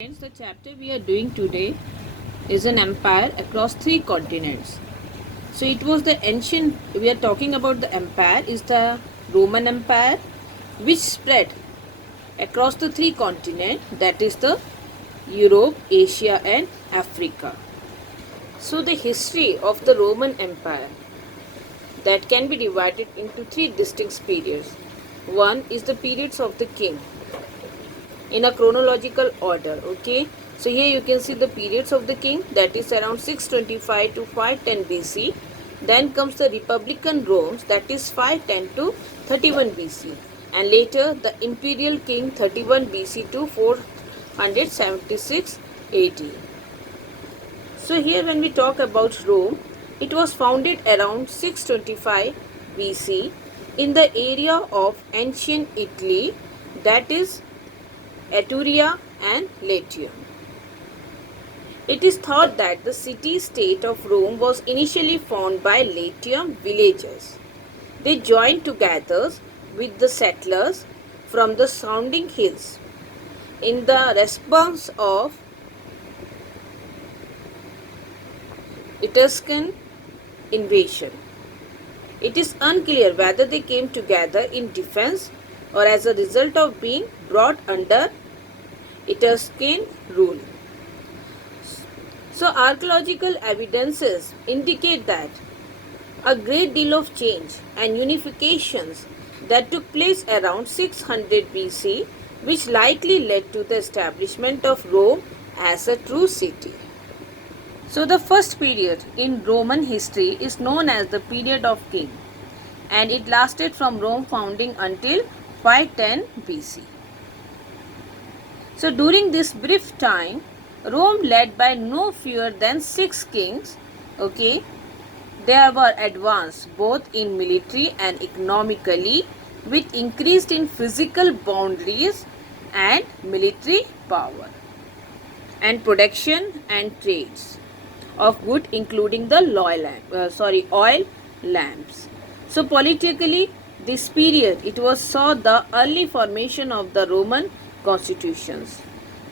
Friends, the chapter we are doing today is an empire across three continents. So it was the ancient, we are talking about the empire, is the Roman Empire, which spread across the three continents, that is the Europe, Asia and Africa. So the history of the Roman Empire that can be divided into three distinct periods. One is the periods of the king in a chronological order. Okay, so here you can see the periods of the king, that is around 625 to 510 BC. Then comes the republican Rome, that is 510 to 31 BC, and later the imperial king 31 BC to 476 AD. So here when we talk about Rome, it was founded around 625 BC in the area of ancient Italy, that is Etruria and Latium. It is thought that the city-state of Rome was initially formed by Latium villagers. They joined together with the settlers from the surrounding hills in the response of Etruscan invasion. It is unclear whether they came together in defense or as a result of being brought under Etruscan rule. So archaeological evidences indicate that a great deal of change and unifications that took place around 600 BC, which likely led to the establishment of Rome as a true city. So the first period in Roman history is known as the period of king, and it lasted from Rome founding until 510 BC. So during this brief time, Rome led by no fewer than 6 kings, okay, they were advanced both in military and economically, with increased in physical boundaries and military power, and production and trades of good, including the oil lamps. So politically, this period it was saw the early formation of the Roman constitutions.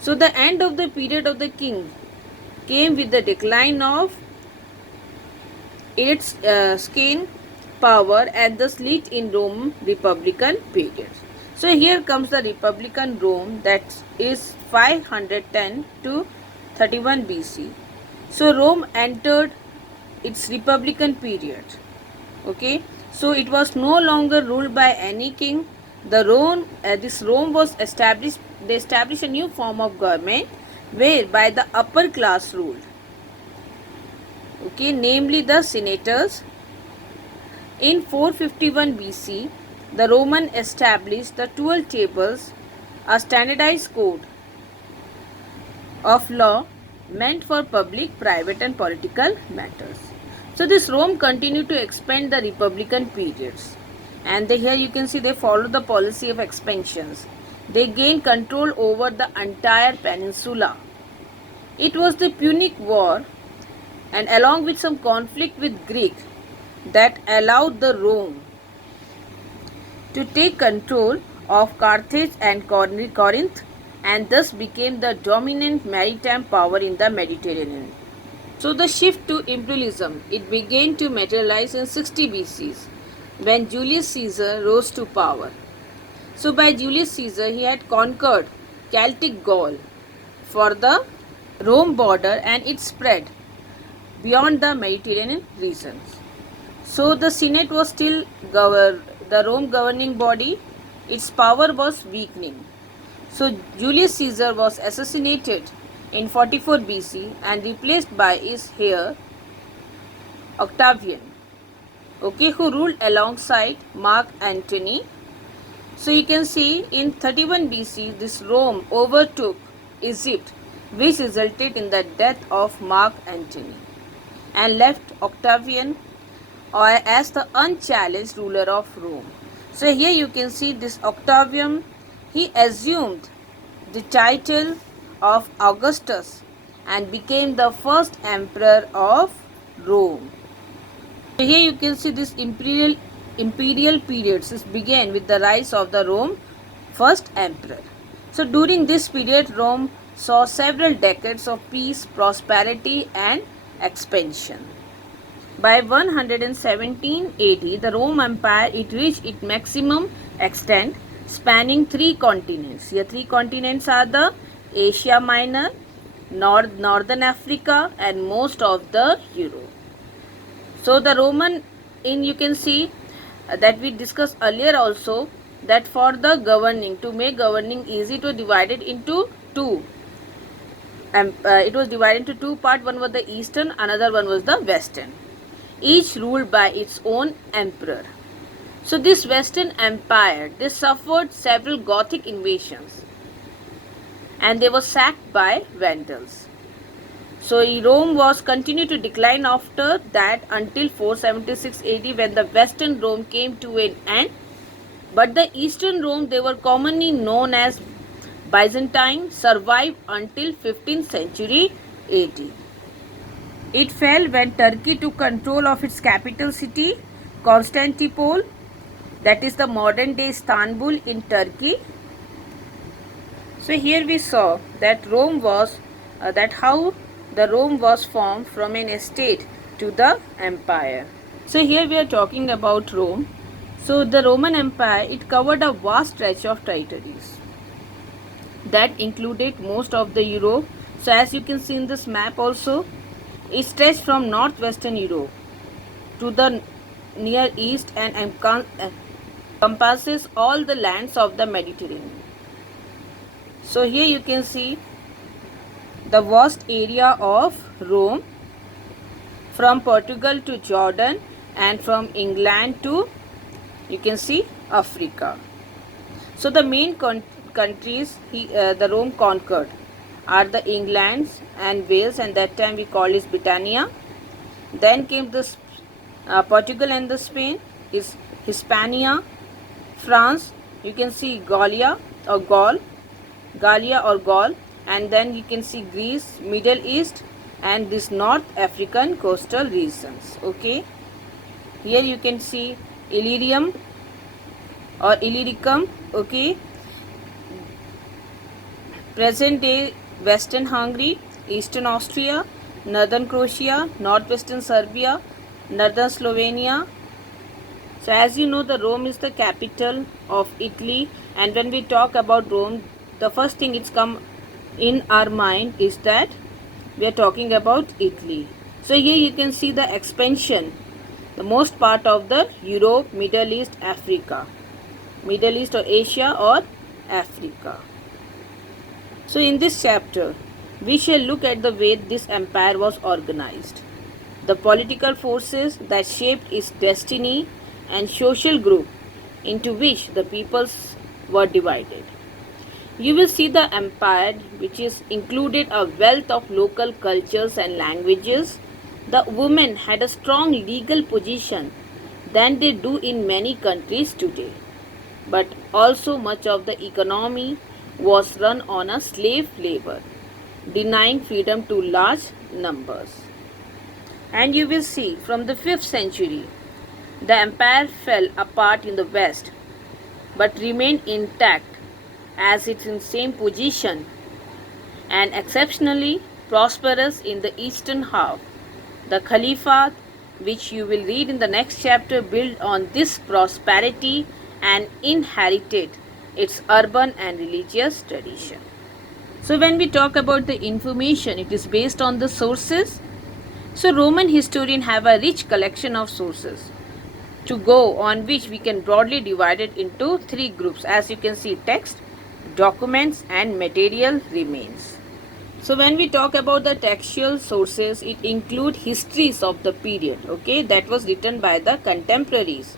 So the end of the period of the king came with the decline of its skin power and the split in Rome republican period. So here comes the republican Rome, that is 510 to 31 BC. So Rome entered its republican period. Okay, so it was no longer ruled by any king. This Rome was established. They established a new form of government whereby the upper class ruled. Okay, namely the senators. In 451 BC, the Roman established the 12 tables, a standardized code of law meant for public, private and political matters. So this Rome continued to expand the republican periods, and here you can see they followed the policy of expansions. They gained control over the entire peninsula. It was the Punic War, and along with some conflict with Greek, that allowed the Rome to take control of Carthage and Corinth, and thus became the dominant maritime power in the Mediterranean. So the shift to imperialism, it began to materialize in 60 BC when Julius Caesar rose to power. So by Julius Caesar, he had conquered Celtic Gaul for the Rome border, and it spread beyond the Mediterranean regions. So the Senate was still the Rome governing body. Its power was weakening. So Julius Caesar was assassinated in 44 BC and replaced by his heir Octavian, okay, who ruled alongside Mark Antony. So you can see in 31 BC this Rome overtook Egypt, which resulted in the death of Mark Antony and left Octavian as the unchallenged ruler of Rome. So here you can see this Octavian, he assumed the title of Augustus and became the first emperor of Rome. So here you can see this imperial periods. This began with the rise of the Rome first emperor. So during this period, Rome saw several decades of peace, prosperity, and expansion. By 117 AD, the Rome Empire it reached its maximum extent, spanning three continents. Here, three continents are the Asia Minor, Northern Africa, and most of the Europe. So the Roman, you can see that we discussed earlier also, that for the governing, to make governing easy, it was divided into two. It was divided into two parts. One was the eastern, another one was the western, each ruled by its own emperor. So this Western Empire, they suffered several Gothic invasions and they were sacked by Vandals. So Rome was continued to decline after that until 476 AD, when the Western Rome came to an end. But the Eastern Rome, they were commonly known as Byzantine, survived until 15th century AD. It fell when Turkey took control of its capital city, Constantinople, that is the modern day Istanbul in Turkey. So here we saw that Rome was, how the Rome was formed from an estate to the empire. So here we are talking about Rome. So the Roman Empire, it covered a vast stretch of territories that included most of the Europe. So as you can see in this map also, it stretched from northwestern Europe to the Near East and encompasses all the lands of the Mediterranean. So here you can see the vast area of Rome, from Portugal to Jordan and from England to, you can see, Africa. So the main countries the Rome conquered are the England and Wales, and that time we call it Britannia. Then came the Portugal and the Spain, is Hispania, France, you can see Gallia or Gaul, and then you can see Greece, Middle East, and this North African coastal regions. Okay, here you can see Illyrium or Illyricum. Okay, present day Western Hungary, Eastern Austria, Northern Croatia, Northwestern Serbia, Northern Slovenia. So as you know, the Rome is the capital of Italy, and when we talk about Rome, the first thing it's come in our mind is that we are talking about Italy. So here you can see the expansion, the most part of the Europe, Middle East, Africa, Middle East or Asia or Africa. So in this chapter, we shall look at the way this empire was organized, the political forces that shaped its destiny, and social group into which the peoples were divided. You will see the empire, which is included a wealth of local cultures and languages. The women had a strong legal position than they do in many countries today. But also much of the economy was run on a slave labor, denying freedom to large numbers. And you will see from the 5th century, the empire fell apart in the west, but remained intact as it's in same position and exceptionally prosperous in the eastern half. The Caliphate, which you will read in the next chapter, built on this prosperity and inherited its urban and religious tradition. So when we talk about the information, it is based on the sources. So Roman historians have a rich collection of sources to go on, which we can broadly divide it into three groups. As you can see, text, documents, and material remains. So when we talk about the textual sources, it includes histories of the period, okay, that was written by the contemporaries.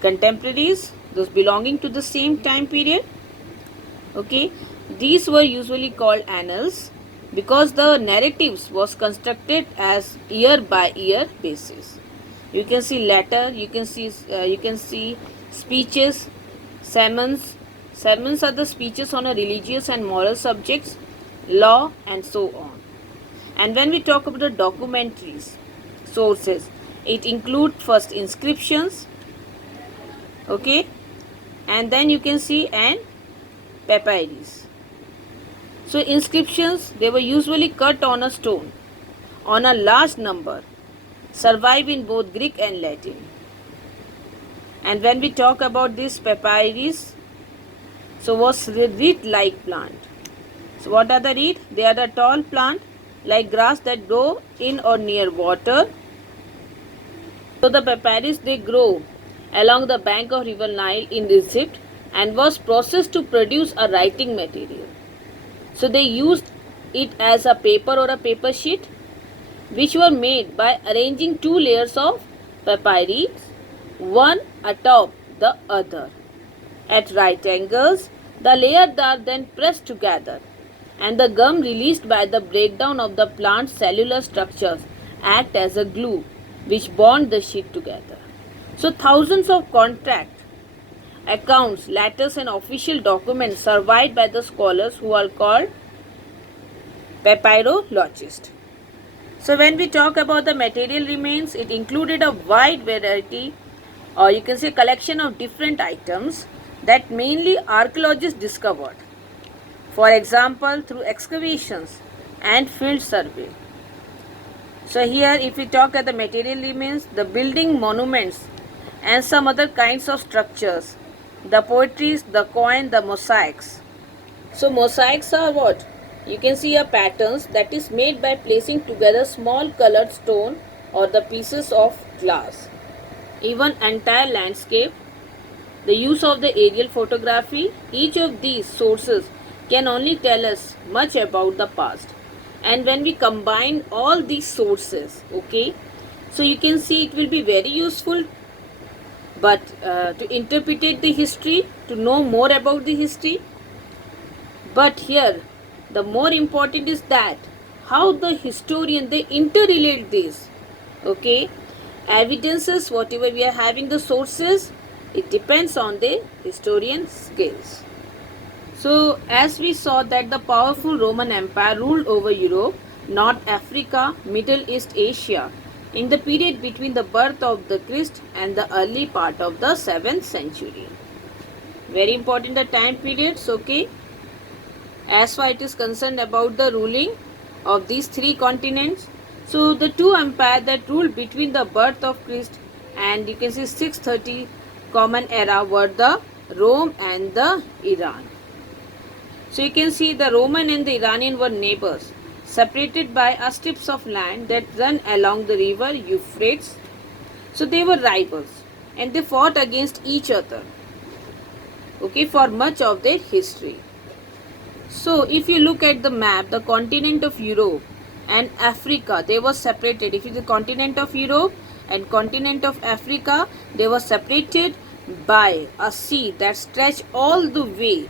Contemporaries, those belonging to the same time period, okay. These were usually called annals because the narratives was constructed as year by year basis. You can see letter, you can see speeches, sermons. Sermons are the speeches on a religious and moral subjects, law, and so on. And when we talk about the documentaries, sources, it includes first inscriptions, okay, and then you can see and papyrus. So inscriptions, they were usually cut on a stone on a large number, survive in both Greek and Latin. And when we talk about this papyrus, so was reed-like plant. So what are the reed? They are the tall plant like grass that grow in or near water. So the papyrus, they grow along the bank of river Nile in Egypt and was processed to produce a writing material. So they used it as a paper or a paper sheet, which were made by arranging two layers of papyrus, one atop the other at right angles. The layers are then pressed together, and the gum released by the breakdown of the plant's cellular structures act as a glue which bond the sheet together. So thousands of contract accounts, letters and official documents survived by the scholars who are called papyrologists. So when we talk about the material remains, it included a wide variety, or you can say collection of different items that mainly archaeologists discovered. For example, through excavations and field survey. So here if we talk at the material remains, the building monuments and some other kinds of structures, the poetries, the coin, the mosaics. So mosaics are what? You can see a patterns that is made by placing together small colored stone or the pieces of glass. Even entire landscape, the use of the aerial photography, each of these sources can only tell us much about the past. And when we combine all these sources, okay, so you can see it will be very useful, but to interpret the history, to know more about the history. But here the more important is that how the historian they interrelate this, okay, evidences, whatever we are having the sources, it depends on the historian skills. So as we saw that the powerful Roman Empire ruled over Europe, North Africa, Middle East, Asia in the period between the birth of the Christ and the early part of the 7th century. Very important the time periods, okay. As far it is concerned about the ruling of these three continents, so the two empires that ruled between the birth of Christ and you can see 630 common era were the Rome and the Iran. So you can see the Roman and the Iranian were neighbors, separated by a strips of land that run along the river Euphrates. So they were rivals and they fought against each other, okay, for much of their history. So if you look at the map, the continent of Europe and Africa, they were separated. If it is the continent of Europe and continent of Africa, they were separated by a sea that stretched all the way,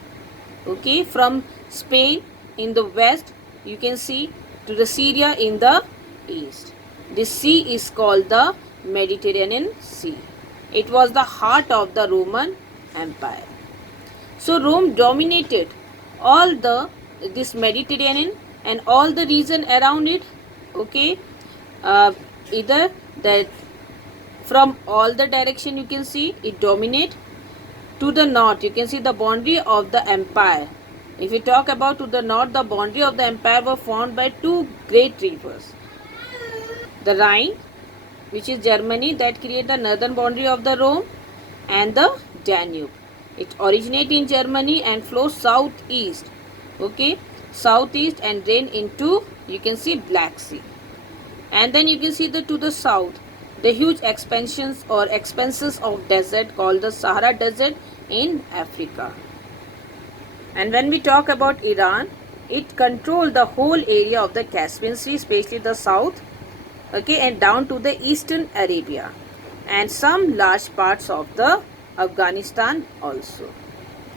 okay, from Spain in the west, you can see, to the Syria in the east. This sea is called the Mediterranean Sea. It was the heart of the Roman Empire. So Rome dominated all this Mediterranean and all the region around it, okay, either that from all the direction you can see it dominate. To the north you can see the boundary of the empire. If we talk about to the north, the boundary of the empire were formed by two great rivers, the Rhine, which is Germany, that create the northern boundary of the Rome, and the Danube. It originates in Germany and flows southeast, okay, southeast and drain into, you can see, Black Sea. And then you can see to the south the huge expansions or expanses of desert called the Sahara Desert in Africa. And when we talk about Iran, it controlled the whole area of the Caspian Sea, especially the south, okay, and down to the eastern Arabia and some large parts of the Afghanistan also.